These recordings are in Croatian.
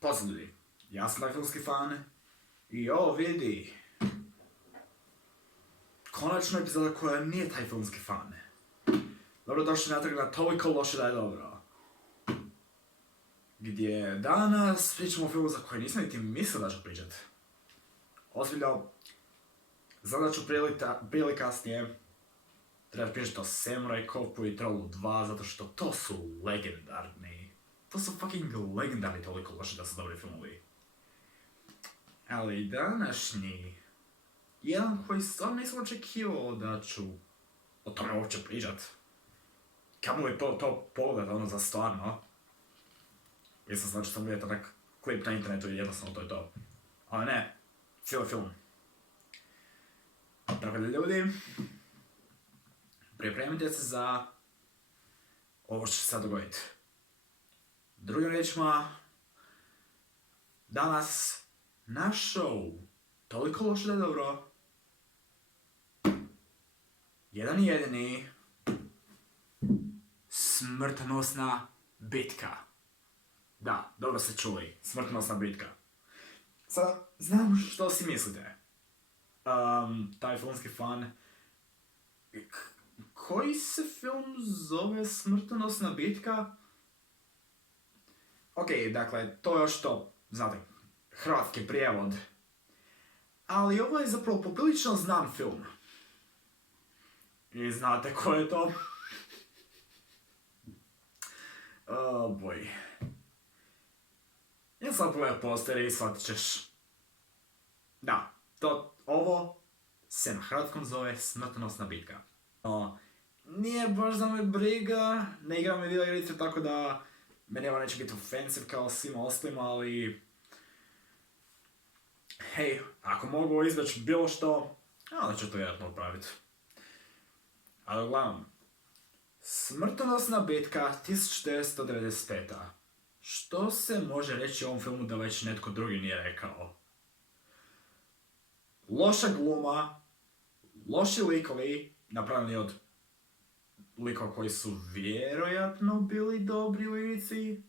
Pozdrav ljudi, ja sam taj filmski fan i ovo vidi. Konačno epizoda koja nije taj filmski fan. Dobrodošli natrag na Toliko loše da je dobro. Gdje danas pričamo o filmu za koji nisam niti mislio da ću pričat. Ozbiljno, znam da ću prije kasnije treba pričati o Samurai Copu i Trollu 2 zato što to su legendarni. To su fucking legendarni toliko loši da su dobri filmovi. Ali današnji, jedan koji stvarno nisam očekivao da ću o tome uopće pričat. Kamo je to pogledat ono za stvarno. Mislim znači sam vidjeti onak klip na internetu i jednostavno to je to. Ali ne, cijeli film. Tako da ljudi, pripremite se za ovo što će se sad dogoditi. Drugim riječima, danas naš show Toliko loše da je dobro. Jedan i jedini smrtonosna bitka. Da, dobro ste čuli, smrtonosna bitka. Sada, znam što si mislite. Taj filmski fan. Koji se film zove Smrtonosna bitka? Ok, dakle, to je još to, znate, hrvatski prijevod. Ali ovo je zapravo poprilično znan film. I znate ko je to? Oh boy. Ja sam pogledao poster i shvatit ćeš. Da, ovo se na hrvatskom zove Smrtonosna bitka. No, nije baš za me briga, ne igram video igrice tako da meni ovo neće biti offensive kao svima ostalima, ali hej, ako mogu izbjeći bilo što, onda ću to vjerojatno napraviti. Ali uglavnom, Smrtonosna bitka 1995. Što se može reći o ovom filmu da već netko drugi nije rekao? Loša gluma, loši likovi, napravljeni od likova koji su vjerojatno bili dobri u igrici.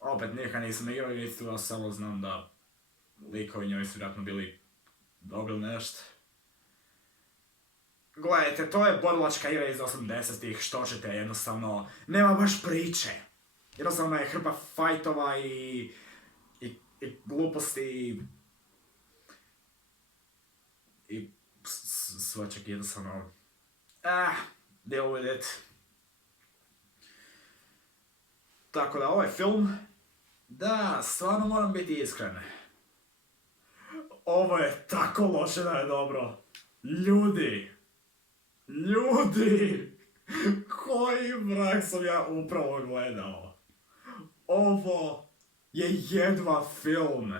Opet nikad nisam igrao igricu, ja samo znam da likovi njoj su vjerojatno bili dobri nešto. Gledajte, to je borilačka igra iz 80-ih, što ćete, jednostavno, nema baš priče. Jednostavno je hrpa fajtova i gluposti i svačak jednostavno, deal with it. Tako da ovaj film, da, stvarno moram biti iskren. Ovo je tako loše da je dobro. Ljudi! Koji vrag sam ja upravo gledao? Ovo je jedva film.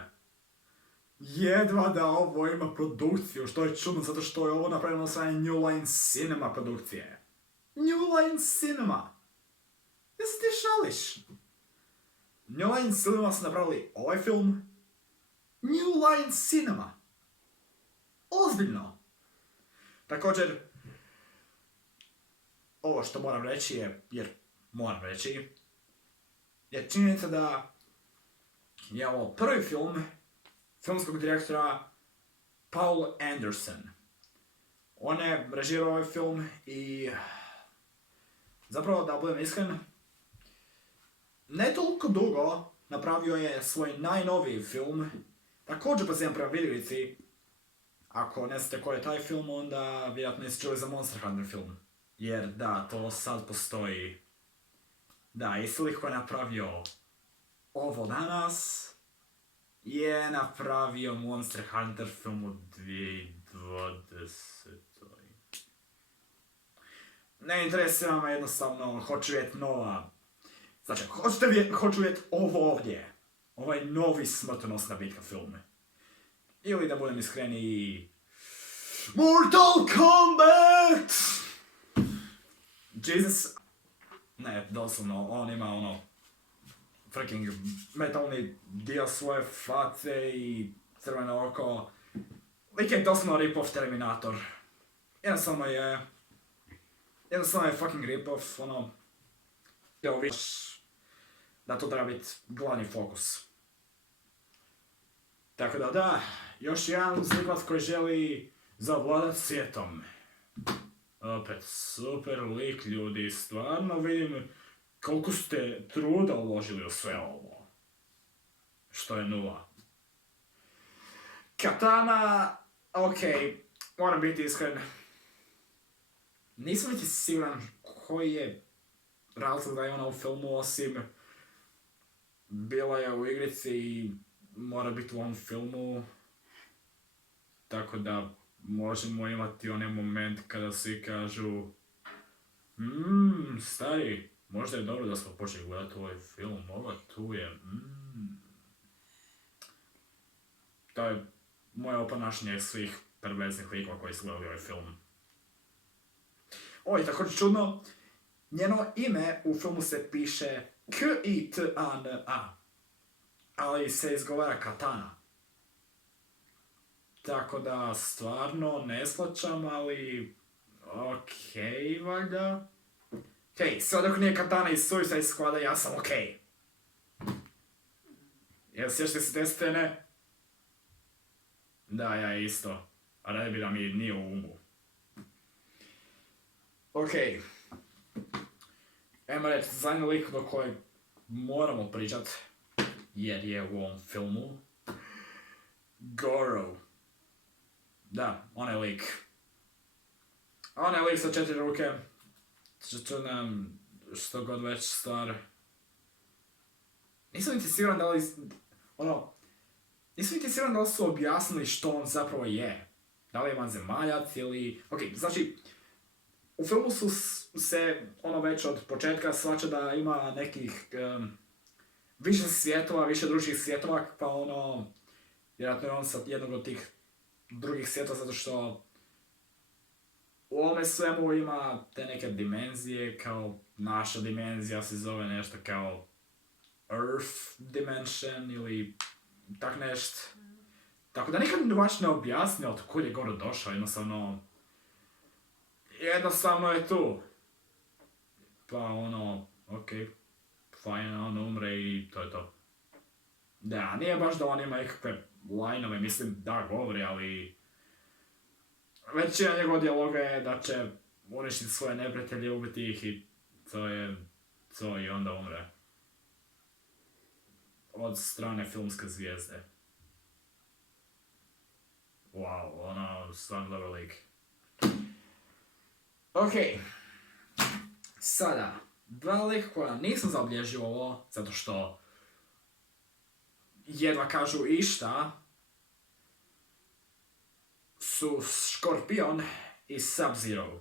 Jedva da ovo ima produkciju, što je čudno zato što je ovo napravljeno sa New Line Cinema produkcije. New Line Cinema! Jel se ti šališ? New Line Cinema su napravili ovaj film. New Line Cinema! Ozbiljno! Također, ovo što moram reći je činjenica da je ovo prvi film filmskog direktora Paul Anderson. On je režirao ovaj film i zapravo da budem iskren, ne toliko dugo napravio je svoj najnoviji film, također pozivam prema vidjelici. Ako ne znate koji je taj film, onda vjerojatno niste čuli za Monster Hunter film. Jer da, to sad postoji. Da, isti lik koji je napravio ovo danas je napravio Monster Hunter film u 2020. Ne interesira me jednostavno, hoću vidjeti nova. Znači, hoću vidjeti ovo ovdje. Ovaj novi Smrtonosna bitka film. Ili da budem iskreniji, Mortal Kombat! Jesus. Ne, doslovno, on ima freaking metalni dio svoje face i crveno oko. Lik je doslovno rip-off Terminator. Jednostavno je fucking rip-off, Evo vidiš da to treba biti glavni fokus. Tako da, još jedan zlikovac koji želi zavladat svijetom. Opet, super lik ljudi, stvarno vidim koliko ste truda uložili u sve ovo. Što je nula. Katana, okej, moram biti iskren. Nisam niti siguran koji je razlog da je ona u filmu, osim bila je u igrici i mora biti u ovom filmu. Tako da možemo imati onaj moment kada svi kažu stari, možda je dobro da smo počeli gledati ovaj film, ova tu je, To je moje oponašanje svih perverznih likova koji su gledali ovaj film. Ovo je također čudno, njeno ime u filmu se piše K-I-T-A-N-A, ali se izgovara Katana. Tako da stvarno ne shvaćam, ali okej, valjda. Hej, sve dok nije Katana iz Suicide Squada, ja sam okej. Jel sjećate se te scene? Da, ja isto. A ne bi da mi nije u umu. Okej. Ajmo reći, zadnji lik do kojeg moramo pričat, jer je u ovom filmu Goro. Da, onaj lik. Onaj lik sa 4 ruke. Čučunam, što god već star. Nisam niti siguran da li... Nisam niti siguran da li su objasnili što on zapravo je. Da li je vanzemaljac ili... Okej, znači... U filmu su se, već od početka shvaća da ima nekih više svjetova, više drugih svjetova, pa vjerojatno je on sa jednog od tih drugih svjetova, zato što u ovome svemu ima te neke dimenzije, kao naša dimenzija se zove nešto kao Earth Dimension ili tak nešto. Tako da nikad baš ne objasni od kud je Goro došao, jednostavno je tu. Pa okej, fajn, on umre i to je to. Da, nije baš da on ima ikakve lajnove, mislim da govori, ali... Većina njegova dijaloga je da će uništiti svoje neprijatelje, ubiti ih i to je to i onda umre. Od strane filmske zvijezde. Wow, stvarno dobar lik. Okej. Sada, dva lika koja nisam zabilježio ovo, zato što jedva kažu išta, su Škorpion i Sub-Zero.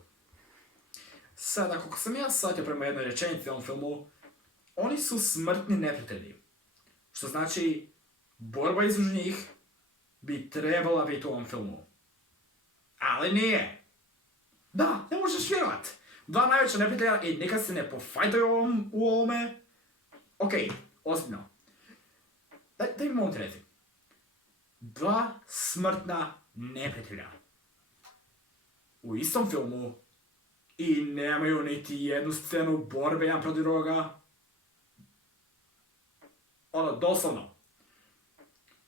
Sada, kako sam ja shvatio prema jednoj rečenici u ovom filmu, oni su smrtni neprijatelji. Što znači, borba između njih bi trebala biti u ovom filmu. Ali nije. Da, ne možeš vjerovat. Dva najveća neprijatelja i nikad se ne pofajtaju u ovome. Okej, ozbiljno. Daj mi moment reći. Dva smrtna neprijatelja. U istom filmu. I nemaju niti jednu scenu borbe jedan protiv drugoga. Doslovno.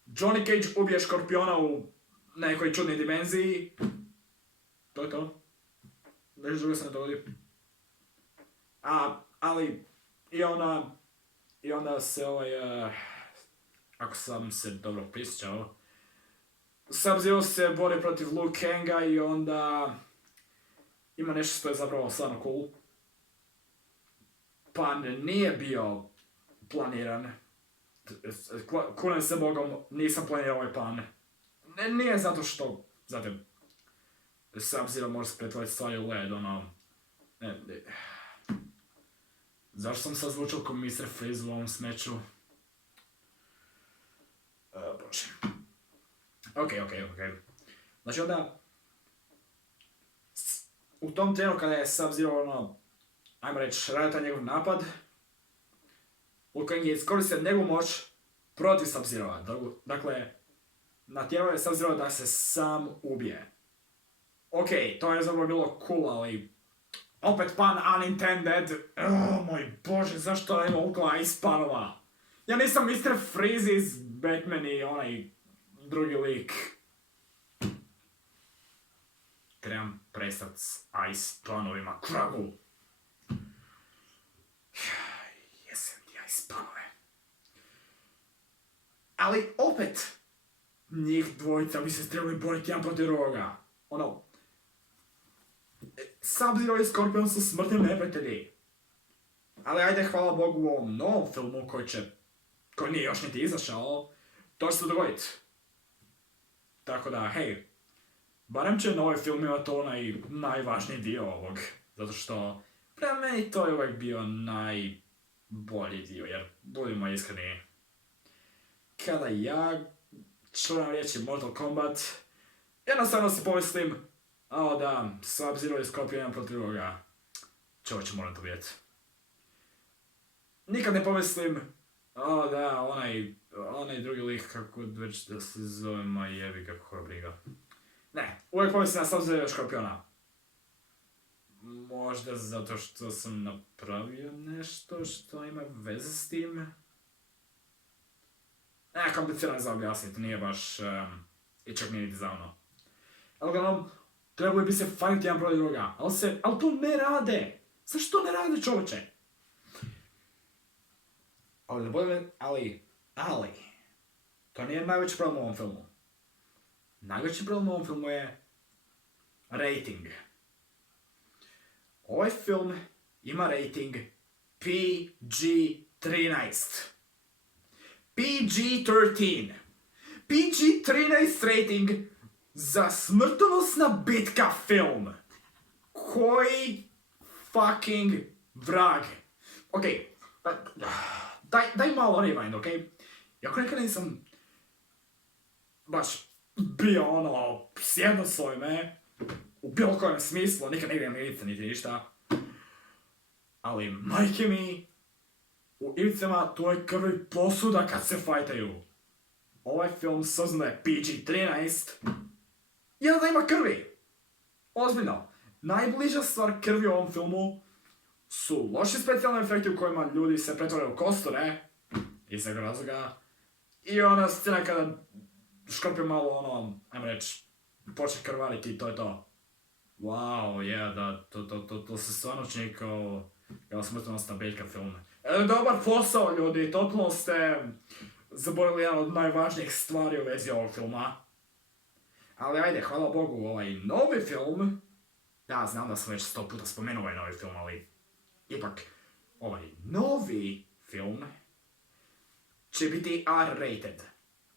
Johnny Cage ubije Škorpiona u nekoj čudnoj dimenziji. To je to. Nešto drugo se ne dogodi. Ali, i onda se ako sam se dobro prisjećao, Sub-Zero se bori protiv Liu Kanga i onda ima nešto što je zapravo stvarno cool. Pan nije bio planiran. Kunem se Bogom, nisam planirao ovaj pan. Nije zato što, Sub-Zero može se pretvoriti stvari u led, Zašto sam sad zvučao kao Mr. Freeze u ovom smeću? Bože. Okej. Znači onda... U tom trenu kada je Sub-Zero, ajmo reći, radio njegov napad, Liu Kang je iskoristio njegovu moć protiv Sub-Zero-a. Dakle, natjerao je Sub-Zero da se sam ubije. Okej, to je zapravo bilo cool, ali... Opet pun unintended. Moj bože, zašto ima okolo ispanova? Ja nisam Mr. Freeze iz Batman i drugi lik. Trebam prestat s ice planovima, kragu. Jesam ti ice planove. Ali opet, njih dvojica bi se trebali boriti jedan protiv drugoga. Ono, Sub-Zero i Scorpion su smrtni neprijatelji. Ali ajde, hvala Bogu, u ovom novom filmu koji nije još niti izašao, to će se dogodit. Tako da, hej, barem će novi film imati onaj najvažniji dio ovog. Zato što, prema meni to je uvijek bio najbolji dio, jer budimo iskreni. Kada ja čujem riječi Mortal Kombat, jednostavno si pomislim, a da, Sub-Zero i Scorpion jedan protiv drugoga. Čovječe, moram to vidjeti. Nikad ne pomislim, a da, onaj drugi lik, kako već da se zove, ma jebi kako koja briga. Ne, uvijek pomislim na Sub-Zero i Scorpiona. Možda zato što sam napravio nešto što ima veze s tim. Komplicirano za objasniti, nije baš i čak nije niti zavno. Ali uglavnom, trebali bi se fajniti jedan protiv druga, ali to ne rade! Zašto ne rade, čovječe? Ali, to nije najveći problem u ovom filmu. Najveći problem u ovom filmu je rating. Ovaj film ima rating PG-13. PG-13. PG-13 rating za smrtonosna bitka film. Koji fucking vrag. Okej, daj malo rewind, okej? Jako nekada nisam baš bio sjedno s ovime, u bilo kojem smislu, nikad ne igram igrice niti ništa. Ali, majke mi, u igricama to je krvi posuda kad se fajtaju. Ovaj film saznaje PG-13, jer da ima krvi. Ozbiljno, najbliža stvar krvi u ovom filmu su loši specijalni efekti u kojima ljudi se pretvore u kosture, iz nekog razloga, i ona scena kada Škorpion malo ajmo reći, počne krvariti i to je to. Wow, da, to se stvarno čini kao smrtonosna biljka film. Dobar posao, ljudi, totalno ste zaboravili jedan od najvažnijih stvari u vezi ovog filma. Ali ajde, hvala Bogu, ovaj novi film, ja znam da sam već 100 puta spomenuo ovaj novi film, ali ipak, ovaj novi film će biti R-rated.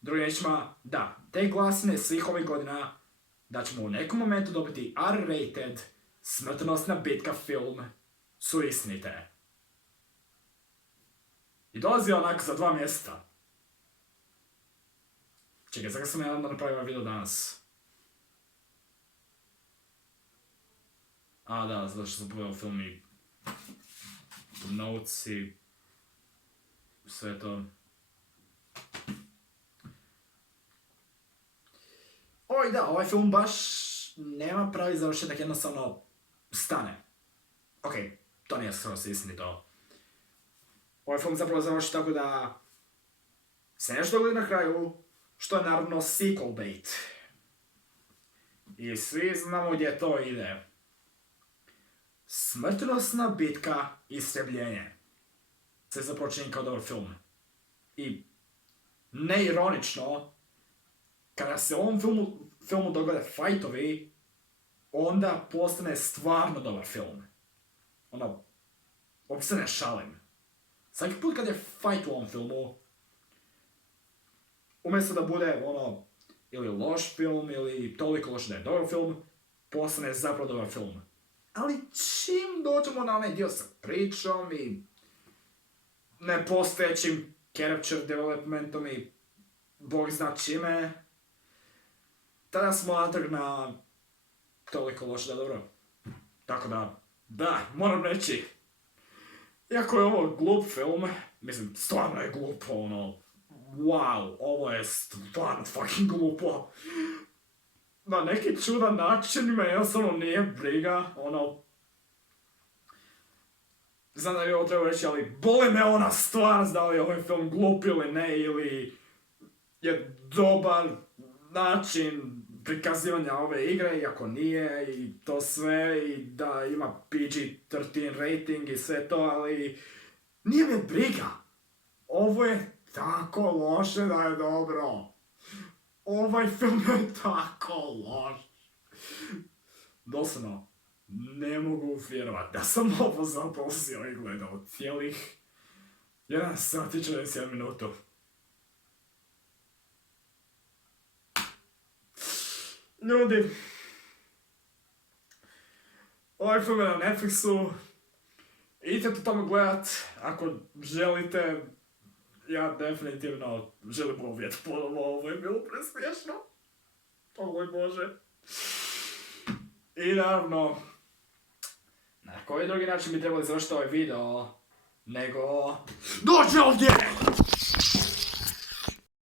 Drugim riječima, da, te glasine svih ovih godina da ćemo u nekom momentu dobiti R-rated smrtonosna bitka film su istinite. I dolazi onak za 2 mjeseca. Čekaj, zakaj sam ja napravio ovaj video danas? A da, zato što sam pogledao film i notes i sve to. Ovaj film baš nema pravi završetak, jednostavno stane. Okej, to nije skroz istinito. Ovaj film zapravo završi tako da se nešto dogodi na kraju, što je naravno sequel bait. I svi znamo gdje to ide. Smrtonosna bitka i istrebljenje se započinje kao dobar film. I neironično, kada se u ovom filmu dogode fajtovi, onda postane stvarno dobar film. Uopće se ne šalim. Svaki put kad je fajt u ovom filmu, umjesto da bude ili loš film, ili toliko loš da je dobar film, postane zapravo dobar film. Ali čim dođemo na onaj dio sa pričom i nepostojećim character developmentom i bog zna čime, tada smo natrag na toliko loše da je dobro. Tako da, moram reći, iako je ovo glup film, mislim, stvarno je glupo, wow, ovo je stvarno fucking glupo. Na neki čudan način me jednostavno nije briga, znam da bi ovo trebao reći, ali boli me ona stvar da li je ovaj film glup ili ne, ili je dobar način prikazivanja ove igre, iako nije i to sve, i da ima PG-13 rating i sve to, ali nije me briga. Ovo je tako loše da je dobro. Ovaj film je tako loš. Doslovno, ne mogu vjerovati da sam ovo zapolzio i gledao cijelih 1 sat i 41 minutu. Ljudi, ovaj film je na Netflixu, idite to tamo gledat ako želite. Ja definitivno želim ovo vidjeti ponovo, ovo je bilo presmiješno. O moj Bože. I naravno, na koji drugi način bi trebali završiti ovaj video, nego... Dođi ovdje!